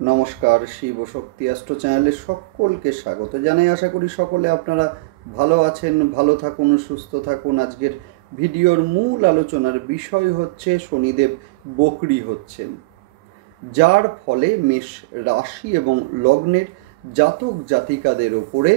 নমস্কার, শিব শক্তি অ্যাস্ট্রো চ্যানেলে সকলকে স্বাগত জানাই। আশা করি সকলে আপনারা ভালো আছেন, ভালো থাকুন, সুস্থ থাকুন। আজকের ভিডিওর মূল আলোচনার বিষয় হচ্ছে শনিদেব বকরি হচ্ছেন, যার ফলে মেষ রাশি এবং লগ্নের জাতক জাতিকাদের ওপরে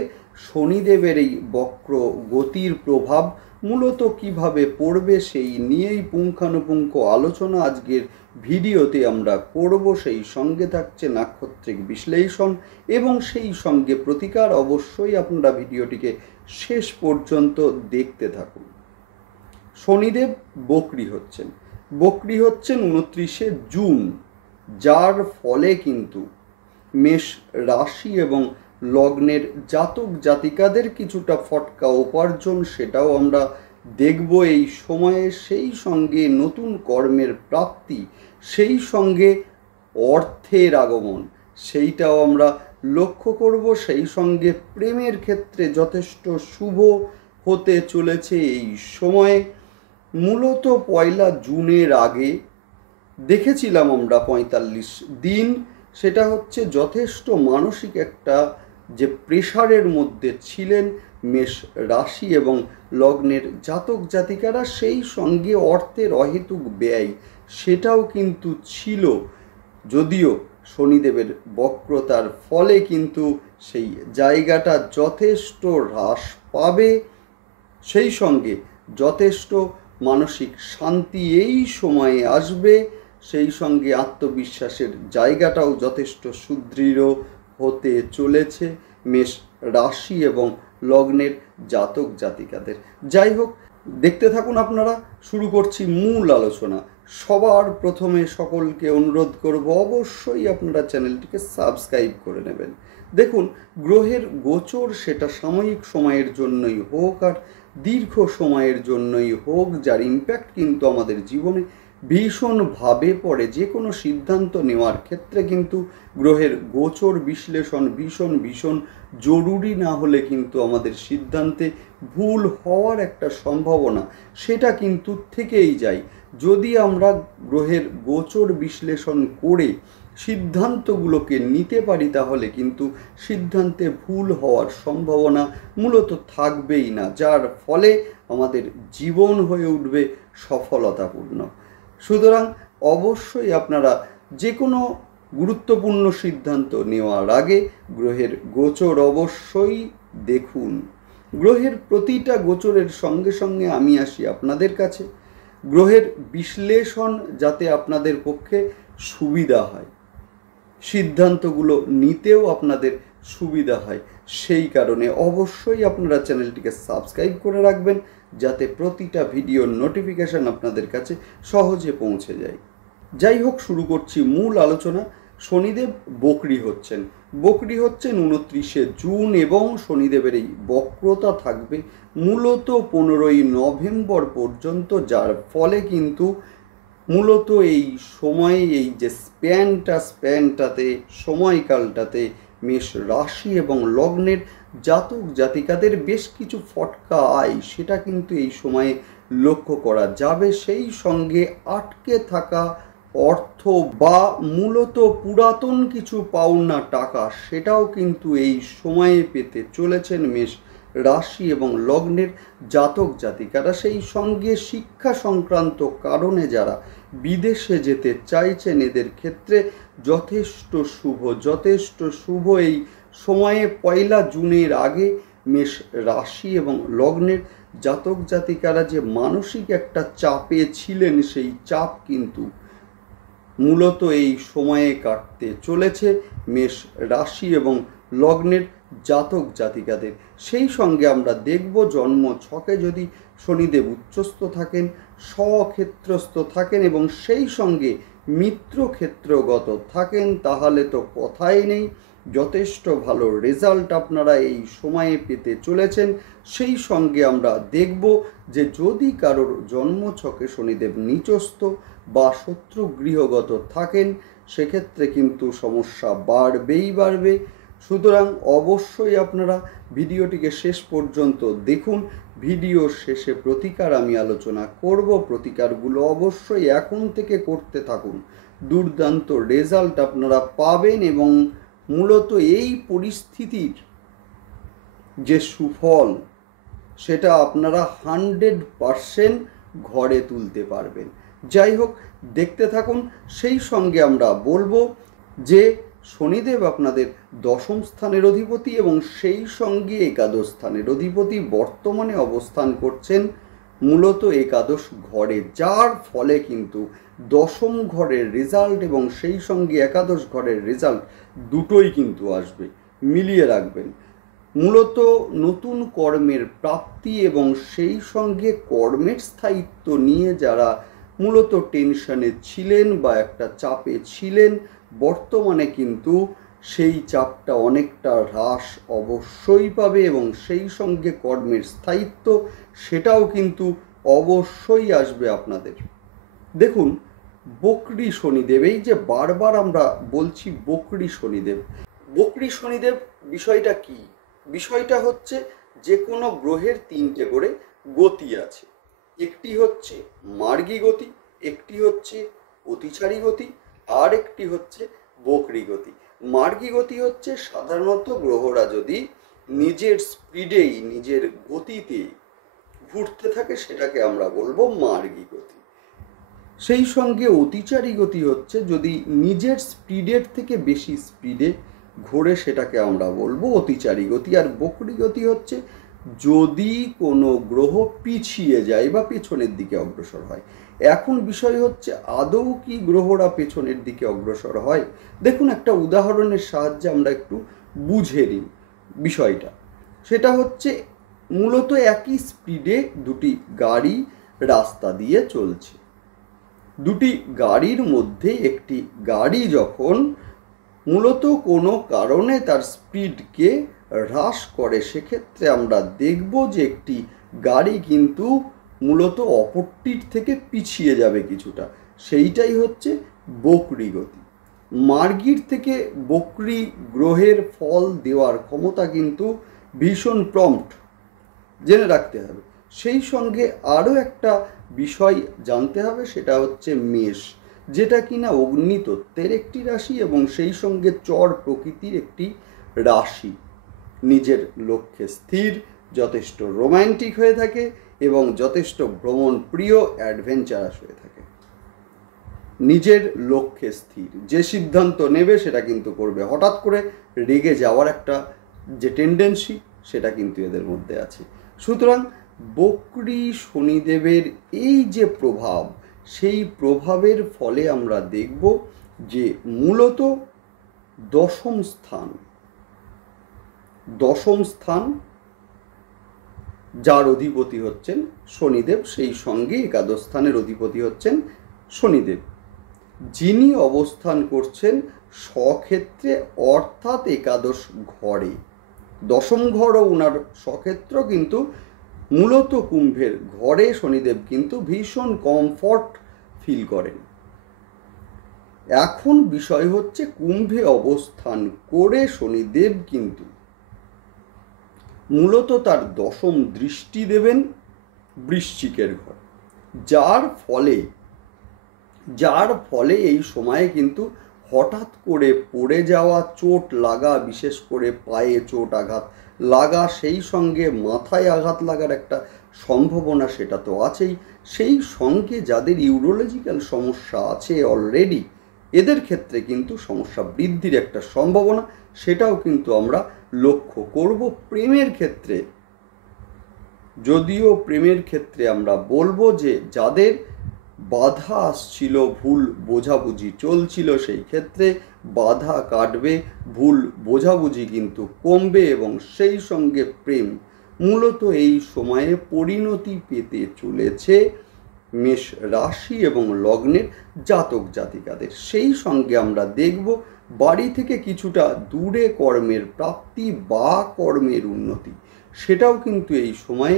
শনিদেবের এই বক্র গতির প্রভাব মূলত কিভাবে পড়বে সেই নিয়েই পুঙ্খানুপুঙ্খ আলোচনা আজকের ভিডিওতে আমরা করব। সেই সঙ্গে থাকছে নাক্ষত্রিক বিশ্লেষণ এবং সেই সঙ্গে প্রতিকার। অবশ্যই আপনারা ভিডিওটিকে শেষ পর্যন্ত দেখতে থাকুন। শনিদেব বকরি হচ্ছেন 29 জুন, যার ফলে কিন্তু মেষ রাশি এবং লগ্নের জাতক জাতিকাদের কিছুটা ফটকা উপার্জন, সেটাও আমরা দেখব এই সময়ে। সেই সঙ্গে নতুন কর্মের প্রাপ্তি, সেই সঙ্গে অর্থের আগমন, সেইটাও আমরা লক্ষ্য করব। সেই সঙ্গে প্রেমের ক্ষেত্রে যথেষ্ট শুভ হতে চলেছে এই সময়ে। মূলত 1 জুনের আগে দেখেছিলাম আমরা 45 দিন, সেটা হচ্ছে যথেষ্ট মানসিক একটা যে প্রেশারের মধ্যে ছিলেন মেষ রাশি এবং লগ্নের জাতক জাতিকারা। সেই সঙ্গে অর্থের অহেতুক ব্যয় সেটাও কিন্তু ছিল, যদিও শনিদেবের বক্রতার ফলে কিন্তু সেই জায়গাটা যথেষ্ট হ্রাস পাবে। সেই সঙ্গে যথেষ্ট মানসিক শান্তি এই সময়ে আসবে। সেই সঙ্গে আত্মবিশ্বাসের জায়গাটাও যথেষ্ট সুদৃঢ় হতে চলেছে মেষ রাশি এবং লগ্নের জাতক জাতিকাদের। যাই হোক, দেখতে থাকুন আপনারা। শুরু করছি মূল আলোচনা। সবার প্রথমে সকলকে অনুরোধ করব, অবশ্যই আপনারা চ্যানেলটিকে সাবস্ক্রাইব করে নেবেন। দেখুন, গ্রহের গোচর সেটা সাময়িক সময়ের জন্যই হোক আর দীর্ঘ সময়ের জন্যই হোক, যার ইম্প্যাক্ট কিন্তু আমাদের জীবনে ভীষণভাবে পড়ে। যে কোনো সিদ্ধান্ত নেওয়ার ক্ষেত্রে কিন্তু গ্রহের গোচর বিশ্লেষণ ভীষণ জরুরি। না হলে কিন্তু আমাদের সিদ্ধান্তে ভুল হওয়ার একটা সম্ভাবনা সেটা কিন্তু থেকেই যায়। যদি আমরা গ্রহের গোচর বিশ্লেষণ করে সিদ্ধান্তগুলোকে নিতে পারি, তাহলে কিন্তু সিদ্ধান্তে ভুল হওয়ার সম্ভাবনা মূলত থাকবেই না, যার ফলে আমাদের জীবন হয়ে উঠবে সফলতাপূর্ণ। সুতরাং অবশ্যই আপনারা যে কোনো গুরুত্বপূর্ণ সিদ্ধান্ত নেওয়ার আগে গ্রহের গোচর অবশ্যই দেখুন। গ্রহের প্রতিটা গোচরের সঙ্গে সঙ্গে আমি আসি আপনাদের কাছে গ্রহের বিশ্লেষণ, যাতে আপনাদের পক্ষে সুবিধা হয়, সিদ্ধান্তগুলো নিতেও আপনাদের সুবিধা হয়। সেই কারণে অবশ্যই আপনারা চ্যানেলটিকে সাবস্ক্রাইব করে রাখবেন, যাতে প্রতিটা ভিডিওর নোটিফিকেশান আপনাদের কাছে সহজে পৌঁছে যায়। যাই হোক, শুরু করছি মূল আলোচনা। শনিদেব বকরি হচ্ছেন 29 জুন এবং শনিদেবের এই বক্রতা থাকবে মূলত 15 নভেম্বর পর্যন্ত, যার ফলে কিন্তু মূলত এই সময়ে এই যে স্প্যানটাতে সময়কালটাতে মেষ রাশি এবং লগ্নের জাতক জাতিকাদের বেশ কিছু ফটকা আয় সেটা কিন্তু এই সময়ে লক্ষ্য করা যাবে। সেই সঙ্গে আটকে থাকা অর্থ বা মূলত পুরাতন কিছু পাওনা টাকা সেটাও কিন্তু এই সময়ে পেতে চলেছেন মেষ রাশি এবং লগ্নের জাতক জাতিকারা। সেই সঙ্গে শিক্ষা সংক্রান্ত কারণে যারা বিদেশে যেতে চাইছেন, এদের ক্ষেত্রে যথেষ্ট শুভ এই সময়ে 1 জুনের আগে মেষ রাশি এবং লগ্নের জাতক জাতিকারা যে মানসিক একটা চাপে ছিলেন, সেই চাপ কিন্তু মূলত এই সময়ে কাটতে চলেছে মেষ রাশি এবং লগ্নের জাতক জাতিকাদের। সেই সঙ্গে আমরা দেখব জন্ম ছকে যদি শনিদেব উচ্চস্থ থাকেন, স্বক্ষেত্রস্থ থাকেন এবং সেই সঙ্গে মিত্র ক্ষেত্রগত থাকেন, তাহলে তো কথাই নেই, যথেষ্ট ভালো রেজাল্ট আপনারা এই সময়ে পেতে চলেছেন। সেই সঙ্গে আমরা দেখব যে যদি কারোর জন্মছকে শনিদেব নিচস্থ বা শত্রু গৃহগত থাকেন, সেক্ষেত্রে কিন্তু সমস্যা বাড়বে। সুতরাং অবশ্যই আপনারা ভিডিওটিকে শেষ পর্যন্ত দেখুন। ভিডিওর শেষে প্রতিকার আমি আলোচনা করব। প্রতিকারগুলো অবশ্যই এখন থেকে করতে থাকুন। দুর্দান্ত রেজাল্ট আপনারা পাবেন এবং মূলত এই পরিস্থিতির যে সুফল সেটা আপনারা 100% ঘরে তুলতে পারবেন। যাই হোক, দেখতে থাকুন। সেই সঙ্গে আমরা বলবো যে শনিদেব আপনাদের দশম স্থানের অধিপতি এবং সেই সঙ্গে একাদশ স্থানের অধিপতি বর্তমানে অবস্থান করছেন মূলত একাদশ ঘরে, যার ফলে কিন্তু দশম ঘরের রেজাল্ট এবং সেই সঙ্গে একাদশ ঘরের রেজাল্ট দুটোই কিন্তু আসবে, মিলিয়ে রাখবেন। মূলত নতুন কর্মের প্রাপ্তি এবং সেই সঙ্গে কর্মের স্থায়িত্ব নিয়ে যারা মূলত টেনশনে ছিলেন বা একটা চাপে ছিলেন, বর্তমানে কিন্তু সেই চাপটা অনেকটা হ্রাস অবশ্যই পাবে এবং সেই সঙ্গে কর্মের স্থায়িত্ব সেটাও কিন্তু অবশ্যই আসবে আপনাদের। দেখুন, বকরি শনিদেব, এই যে বারবার আমরা বলছি বকরি শনিদেব, বকরি শনিদেব বিষয়টা কি? বিষয়টা হচ্ছে যে কোনো গ্রহের তিনটে করে গতি আছে। একটি হচ্ছে মার্গী গতি, একটি হচ্ছে অতিচারী গতি, আর একটি হচ্ছে বকরি গতি। মার্গী গতি হচ্ছে সাধারণত গ্রহরা যদি নিজের স্পিডেই নিজের গতিতে ঘুরতে থাকে সেটাকে আমরা বলবো মার্গী গতি। সেই সঙ্গে অতিচারী গতি হচ্ছে যদি নিজের স্পিডের থেকে বেশি স্পিডে ঘোরে সেটাকে আমরা বলবো অতিচারী গতি। আর বকরি গতি হচ্ছে যদি কোনো গ্রহ পিছিয়ে যায় বা পেছনের দিকে অগ্রসর হয়। এখন বিষয় হচ্ছে আদৌ কি গ্রহরা পেছনের দিকে অগ্রসর হয়? দেখুন, একটা উদাহরণের সাহায্যে আমরা একটু বুঝে নিই বিষয়টা। সেটা হচ্ছে মূলত একই স্পিডে দুটি গাড়ি রাস্তা দিয়ে চলছে। দুটি গাড়ির মধ্যে একটি গাড়ি যখন মূলত কোনো কারণে তার স্পিডকে হ্রাস করে, সেক্ষেত্রে আমরা দেখব যে একটি গাড়ি কিন্তু মূলত অপরটির থেকে পিছিয়ে যাবে কিছুটা। সেইটাই হচ্ছে বকরি গতি। মার্গীর থেকে বকরি গ্রহের ফল দেওয়ার ক্ষমতা কিন্তু ভীষণ প্রম্পট, জেনে রাখতে হবে। সেই সঙ্গে আরও একটা বিষয় জানতে হবে, সেটা হচ্ছে মেষ, যেটা কিনা অগ্নিতত্ত্বের একটি রাশি এবং সেই সঙ্গে চর প্রকৃতির একটি রাশি। নিজের লক্ষ্যে স্থির, যথেষ্ট রোম্যান্টিক হয়ে থাকে এবং যথেষ্ট ভ্রমণ প্রিয়, অ্যাডভেঞ্চারাস হয়ে থাকে। নিজের লক্ষ্যে স্থির, যে সিদ্ধান্ত নেবে সেটা কিন্তু করবে। হঠাৎ করে রেগে যাওয়ার একটা যে টেন্ডেন্সি সেটা কিন্তু এদের মধ্যে আছে। সুতরাং বকরি শনিদেবের এই যে প্রভাব, সেই প্রভাবের ফলে আমরা দেখব যে মূলত দশম স্থান যার অধিপতি হচ্ছেন শনিদেব, সেই সঙ্গে একাদশ স্থানের অধিপতি হচ্ছেন শনিদেব, যিনি অবস্থান করছেন স্বক্ষেত্রে অর্থাৎ একাদশ ঘরে। দশম ঘরও ওনার স্বক্ষেত্র, কিন্তু মূলত কুম্ভের ঘরে শনিদেব কিন্তু ভীষণ কমফর্ট ফিল করেন। এখন বিষয় হচ্ছে কুম্ভে অবস্থান করে শনিদেব কিন্তু মূলত তার দশম দৃষ্টি দেবেন বৃশ্চিকের ঘর, যার ফলে এই সময়ে কিন্তু হঠাৎ করে পড়ে যাওয়া, চোট লাগা, বিশেষ করে পায়ে চোট আঘাত লাগা, সেই সঙ্গে মাথায় আঘাত লাগার একটা সম্ভাবনা সেটা তো আছেই। সেই সঙ্গে যাদের ইউরোলজিক্যাল সমস্যা আছে অলরেডি, এদের ক্ষেত্রে কিন্তু সমস্যা বৃদ্ধির একটা সম্ভাবনা সেটাও কিন্তু আমরা লক্ষ্য করব। প্রেমের ক্ষেত্রে, যদিও প্রেমের ক্ষেত্রে আমরা বলবো যে যাদের বাধা আসছিল, ভুল বোঝাবুঝি চলছিল, সেই ক্ষেত্রে বাধা কাটবে, ভুল বোঝাবুঝি কিন্তু কমবে এবং সেই সঙ্গে প্রেম মূলত এই সময়ে পরিণতি পেতে চলেছে মেষ রাশি এবং লগ্নের জাতক জাতিকাদের। সেই সঙ্গে আমরা দেখব বাড়ি থেকে কিছুটা দূরে কর্মের প্রাপ্তি বা কর্মের উন্নতি, সেটাও কিন্তু এই সময়ে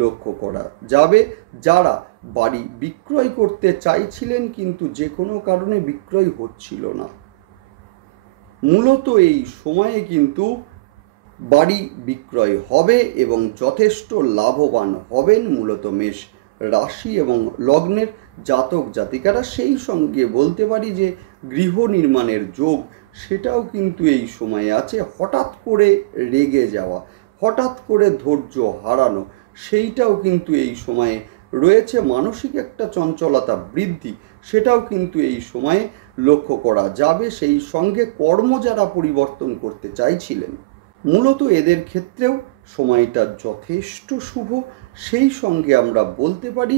লক্ষ্য করা যাবে। যারা বাড়ি বিক্রয় করতে চাইছিলেন কিন্তু যে কোনো কারণে বিক্রয় হচ্ছিল না, মূলত এই সময়ে কিন্তু বাড়ি বিক্রয় হবে এবং যথেষ্ট লাভবান হবেন মূলত মেষ রাশি এবং লগ্নের জাতক জাতিকারা। সেই সঙ্গে বলতে পারি যে গৃহ নির্মাণের যোগ সেটাও কিন্তু এই সময়ে আছে। হঠাৎ করে রেগে যাওয়া, হঠাৎ করে ধৈর্য হারানো সেইটাও কিন্তু এই সময়ে রয়েছে। মানসিক একটা চঞ্চলতা বৃদ্ধি সেটাও কিন্তু এই সময়ে লক্ষ্য করা যাবে। সেই সঙ্গে কর্ম যারা পরিবর্তন করতে চাইছিলেন, মূলত এদের ক্ষেত্রেও সময়টা যথেষ্ট শুভ। সেই সঙ্গে আমরা বলতে পারি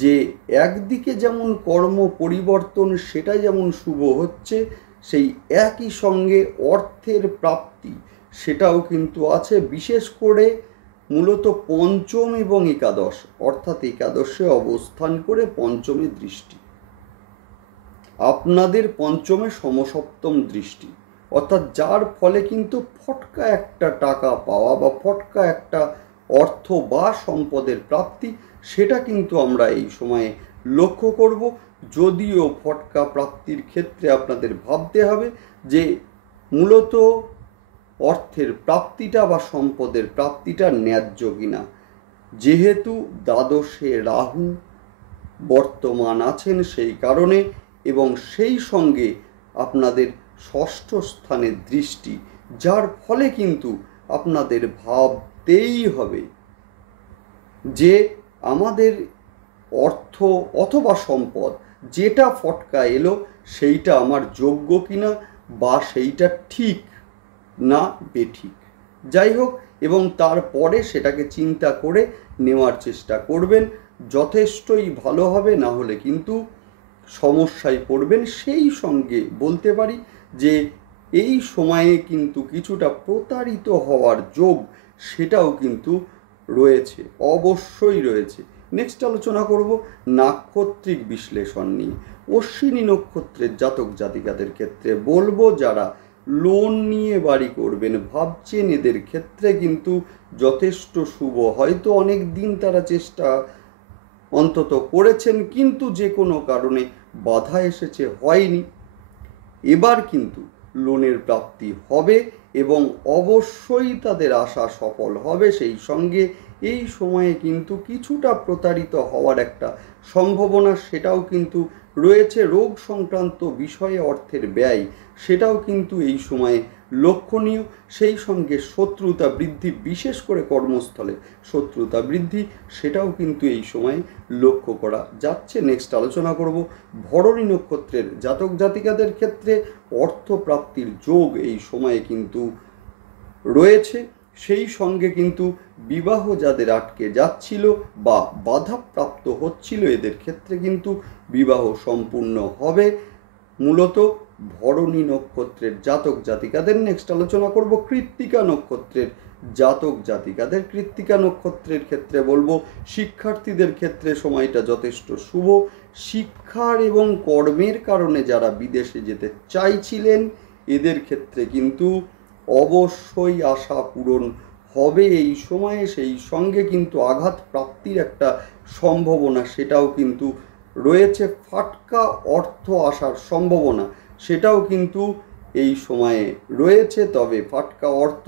যে একদিকে যেমন কর্ম পরিবর্তন সেটা যেমন শুভ হচ্ছে, সেই একই সঙ্গে অর্থের প্রাপ্তি সেটাও কিন্তু আছে। বিশেষ করে মূলত পঞ্চম এবং একাদশ, অর্থাৎ একাদশে অবস্থান করে পঞ্চমে দৃষ্টি, আপনাদের পঞ্চমে সমসপ্তম দৃষ্টি, অর্থাৎ যার ফলে কিন্তু ফটকা একটা টাকা পাওয়া বা ফটকা একটা অর্থ বা সম্পদের প্রাপ্তি সেটা কিন্তু আমরা এই সময়ে লক্ষ্য করব। যদিও ফটকা প্রাপ্তির ক্ষেত্রে আপনাদের ভাবতে হবে যে মূলত অর্থের প্রাপ্তিটা বা সম্পদের প্রাপ্তিটা ন্যায্য কিনা। যেহেতু দ্বাদশে রাহু বর্তমান আছেন সেই কারণে, এবং সেই সঙ্গে আপনাদের ষষ্ঠ স্থানের দৃষ্টি, যার ফলে কিন্তু আপনাদের ভাবতেই হবে যে আমাদের অর্থ অথবা সম্পদ যেটা ফটকা এলো সেইটা আমার যোগ্য কিনা বা সেইটা ঠিক না বেঠিক, যাই হোক, এবং তারপরে সেটাকে চিন্তা করে নেওয়ার চেষ্টা করবেন। যথেষ্টই ভালো হবে, না হলে কিন্তু সমস্যায় পড়বেন। সেই সঙ্গে বলতে পারি যে এই সময়ে কিন্তু কিছুটা প্রতারিত হওয়ার যোগ সেটাও কিন্তু রয়েছে, অবশ্যই রয়েছে। নেক্সট আলোচনা করব নাক্ষত্রিক বিশ্লেষণ নিয়ে। অশ্বিনী নক্ষত্রের জাতক জাতিকাদের ক্ষেত্রে বলবো, যারা লোন নিয়ে বাড়ি করবেন ভাবছেন এদের ক্ষেত্রে কিন্তু যথেষ্ট শুভ। হয়তো অনেক দিন তারা চেষ্টা অন্তত করেছেন, কিন্তু যে কোনো কারণে বাধা এসেছে, হয়নি। এবার কিন্তু লোনের প্রাপ্তি হবে এবং অবশ্যই তাদের আশা সফল হবে। সেই সঙ্গে এই সময়ে কিন্তু কিছুটা প্রতারিত হওয়ার একটা সম্ভাবনা সেটাও কিন্তু রয়েছে। রোগ সংক্রান্ত বিষয়ে অর্থের ব্যয় সেটাও কিন্তু এই সময়ে লক্ষণীয়। সেই সঙ্গে শত্রুতা বৃদ্ধি, বিশেষ করে কর্মস্থলে শত্রুতা বৃদ্ধি সেটাও কিন্তু এই সময়ে লক্ষ্য করা যাচ্ছে। নেক্সট আলোচনা করব ভরণী নক্ষত্রের জাতক জাতিকাদের ক্ষেত্রে অর্থপ্রাপ্তির যোগ এই সময়ে কিন্তু রয়েছে। সেই সঙ্গে কিন্তু বিবাহ যাদের আটকে যাচ্ছিল বা বাধাপ্রাপ্ত হচ্ছিল এদের ক্ষেত্রে কিন্তু বিবাহ সম্পূর্ণ হবে মূলত ভরণী নক্ষত্রের জাতক জাতিকাদের। নেক্সট আলোচনা করব কৃত্তিকা নক্ষত্রের জাতক জাতিকাদের। কৃত্তিকা নক্ষত্রের ক্ষেত্রে বলবো শিক্ষার্থীদের ক্ষেত্রে সময়টা যথেষ্ট শুভ। শিক্ষার এবং কর্মের কারণে যারা বিদেশে যেতে চাইছিলেন এদের ক্ষেত্রে কিন্তু অবশ্যই আশা পূরণ হবে এই সময়ে। সেই সঙ্গে কিন্তু আঘাত প্রাপ্তির একটা সম্ভাবনা সেটাও কিন্তু রয়েছে। ফাটকা অর্থ আসার সম্ভাবনা সেটাও কিন্তু এই সময়ে রয়েছে। তবে ফাটকা অর্থ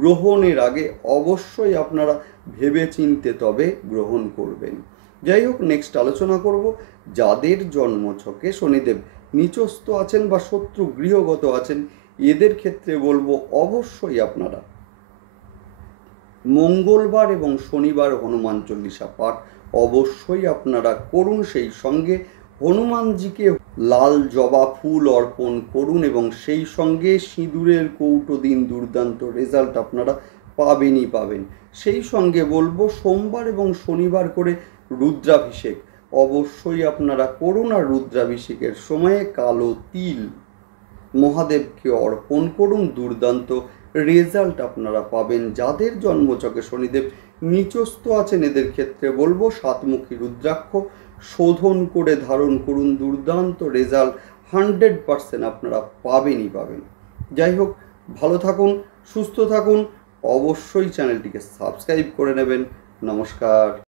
গ্রহণের আগে অবশ্যই আপনারা ভেবেচিন্তে তবে গ্রহণ করবেন। যাই হোক, নেক্সট আলোচনা করব যাদের জন্মছকে শনিদেব নিচস্থ আছেন বা শত্রু গৃহগত আছেন এদের ক্ষেত্রে বলবো অবশ্যই আপনারা মঙ্গলবার এবং শনিবার হনুমান চল্লিশা পাঠ অবশ্যই আপনারা করুন। সেই সঙ্গে হনুমানজিকে লাল জবা ফুল অর্পণ করুন এবং সেই সঙ্গে সিঁদুরের কৌটো দিন, দুর্দান্ত রেজাল্ট আপনারা পাবেনই পাবেন। সেই সঙ্গে বলবো সোমবার এবং শনিবার করে রুদ্রাভিষেক অবশ্যই আপনারা করুন, আর রুদ্রাভিষেকের সময়ে কালো তিল মহাদেবকে অর্পণ করুন, দুর্দান্ত রেজাল্ট আপনারা পাবেন। যাদের জন্মছকে শনিদেব নিচস্থ আছেন এদের ক্ষেত্রে বলবো সাতমুখী রুদ্রাক্ষ শোধন করে ধারণ করুন, দুর্দান্ত রেজাল্ট 100% আপনারা পাবেনই পাবেন। যাই হোক, ভালো থাকুন, সুস্থ থাকুন, অবশ্যই চ্যানেলটিকে সাবস্ক্রাইব করে নেবেন। নমস্কার।